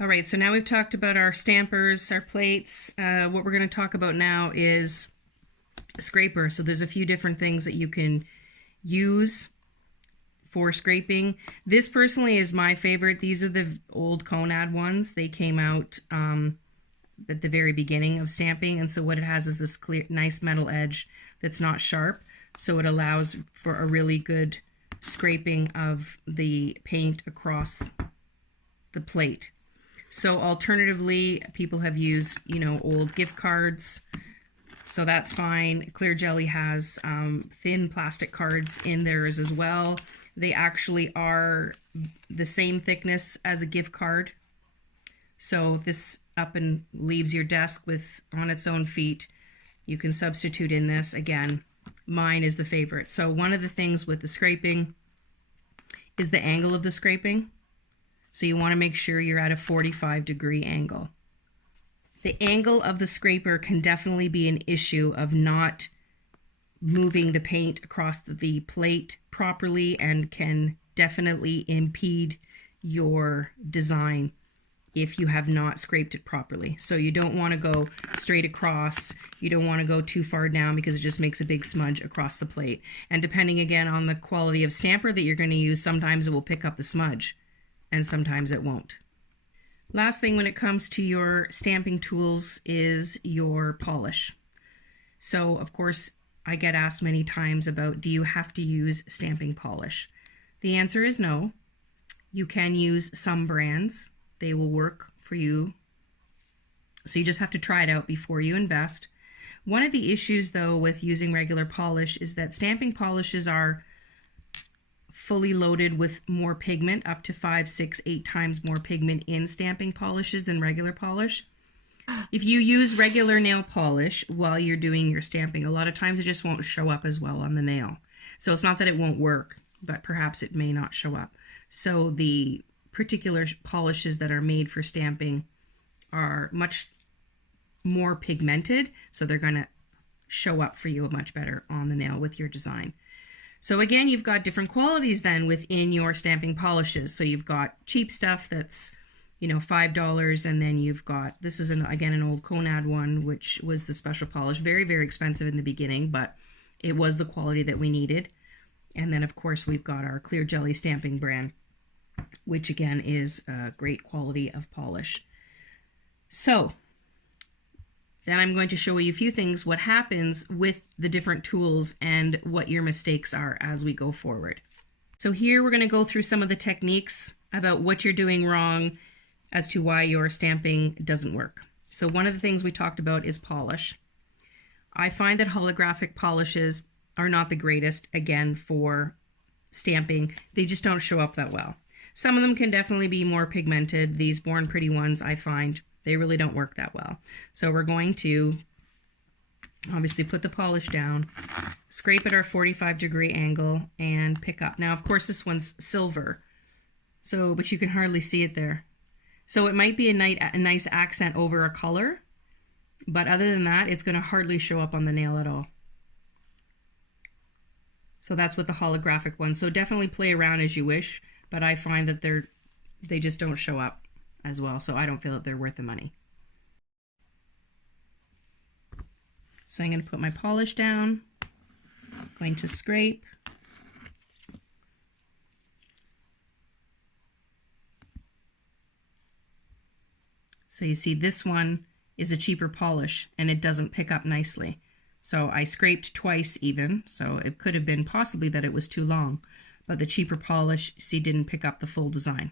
All right, so now we've talked about our stampers, our plates. What we're going to talk about now is a scraper. So there's a few different things that you can use for scraping. This personally is my favorite. These are the old Conad ones. They came out at the very beginning of stamping, and so what it has is this clear, nice metal edge that's not sharp, so it allows for a really good scraping of the paint across the plate. So alternatively, people have used, old gift cards, so that's fine. Clear Jelly has thin plastic cards in theirs as well. They actually are the same thickness as a gift card. So if this up and leaves your desk with on its own feet, you can substitute in this. Again, mine is the favorite. So one of the things with the scraping is the angle of the scraping. So you want to make sure you're at a 45-degree angle. The angle of the scraper can definitely be an issue of not moving the paint across the plate properly and can definitely impede your design if you have not scraped it properly. So you don't want to go straight across. You don't want to go too far down because it just makes a big smudge across the plate. And depending again on the quality of stamper that you're going to use, sometimes it will pick up the smudge and sometimes it won't. Last thing when it comes to your stamping tools is your polish. So of course I get asked many times about, do you have to use stamping polish? The answer is no. You can use some brands. They will work for you. So you just have to try it out before you invest. One of the issues though with using regular polish is that stamping polishes are fully loaded with more pigment, up to 5, 6, 8 times more pigment in stamping polishes than regular polish. If you use regular nail polish while you're doing your stamping, a lot of times it just won't show up as well on the nail. So it's not that it won't work, but perhaps it may not show up. So the particular polishes that are made for stamping are much more pigmented, so they're going to show up for you much better on the nail with your design. So again, you've got different qualities then within your stamping polishes. So you've got cheap stuff that's, $5, and then you've got, this is again an old Conad one, which was the special polish, very, very expensive in the beginning, but it was the quality that we needed. And then of course we've got our Clear Jelly stamping brand, which again is a great quality of polish. So then I'm going to show you a few things, what happens with the different tools and what your mistakes are as we go forward. So here we're going to go through some of the techniques about what you're doing wrong as to why your stamping doesn't work. So one of the things we talked about is polish. I find that holographic polishes are not the greatest, again, for stamping. They just don't show up that well. Some of them can definitely be more pigmented. These Born Pretty ones, I find, they really don't work that well. So we're going to obviously put the polish down, scrape at our 45-degree angle, and pick up. Now, of course, this one's silver, but you can hardly see it there. So it might be a nice accent over a color, but other than that, it's going to hardly show up on the nail at all. So that's with the holographic one. So definitely play around as you wish, but I find that they just don't show up as well, so I don't feel that they're worth the money. So I'm going to put my polish down, I'm going to scrape. So you see this one is a cheaper polish and it doesn't pick up nicely. So I scraped twice even, so it could have been possibly that it was too long, but the cheaper polish, see, didn't pick up the full design.